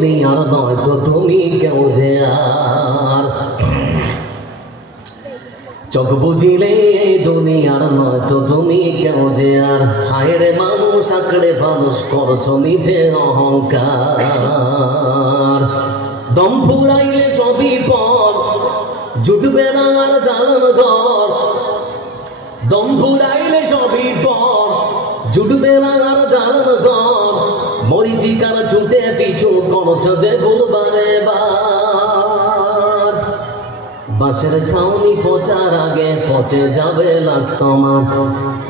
দুনিয়ার নয় তো তুমি কেউ যে আর চোখ বুঝিলে দুনিয়ার নয় তো তুমি কেউ যে আর হায় রে মানুষ আঁকড়ে মানুষ করছো নিজের অহংকার দম ফুরাইলে সবই পর জুটবে না আর দালান ঘর দম ফুরাইলে সবই পর জুটবে না আর দালান ঘর মরিচিকার ছুটে পিছু করছো যে ভুলবারে বার বাঁশের ছাউনি পচার আগে পচে যাবে লাশ তোমার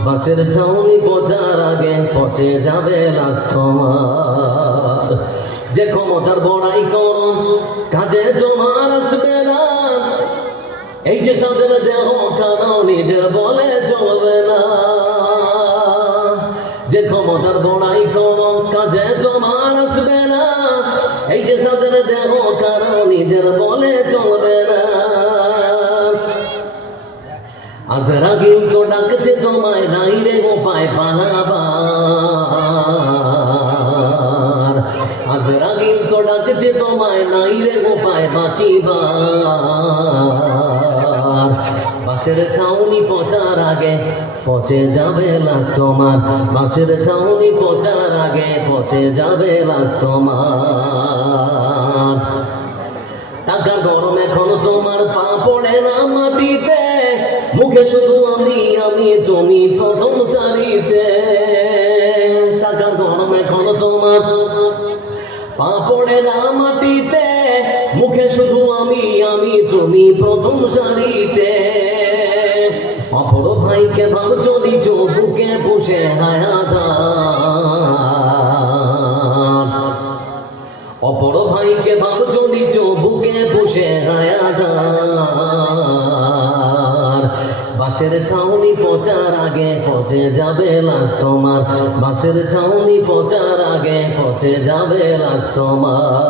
বাঁশের ছাউনি পচার আগে পচে যাবে লাশ তোমার যে ক্ষমতার বড়াই করো কাজে তোমার আসবে না এই যে সাদের দেহ কানাও নিজের বলে চলবে না যে ক্ষমতার বড়াই করো কাজে তোমার আসবে না এই যে সাদের দেহ কানাও নিজের বলে চলবে না আজরাগিল তো ডাকছে তোমায় নাই রে গোপায় পালাবার আজরাগিল তো ডাকছে তোমায় নাই রে গোপায় বাঁচিবার বাঁশের ছাউনি পচার আগে পচে যাবে লাশ তোমার বাঁশের ছাউনি পচার আগে পচে যাবে লাশ তোমার টাকার গরম এখন তোমার পা পড়ে না মাটিতে মুখে শুধু আমি আমি তুমি প্রথম সারিতে টাকার গরম এখন তোমার পা পড়ে না মাটিতে মুখে শুধু আমি আমি তুমি প্রথম সারিতে অপর ভাইকে ভাবছো নিজ বুকে বসে হায়াদার অপর ভাইকে ভাবছো নিজ বুকে বসে হায়াদার বাঁশের ছাউনি পচার আগে পচে যাবে লাশ তোমার বাঁশের ছাউনি পচার আগে পচে যাবে লাশ তোমার।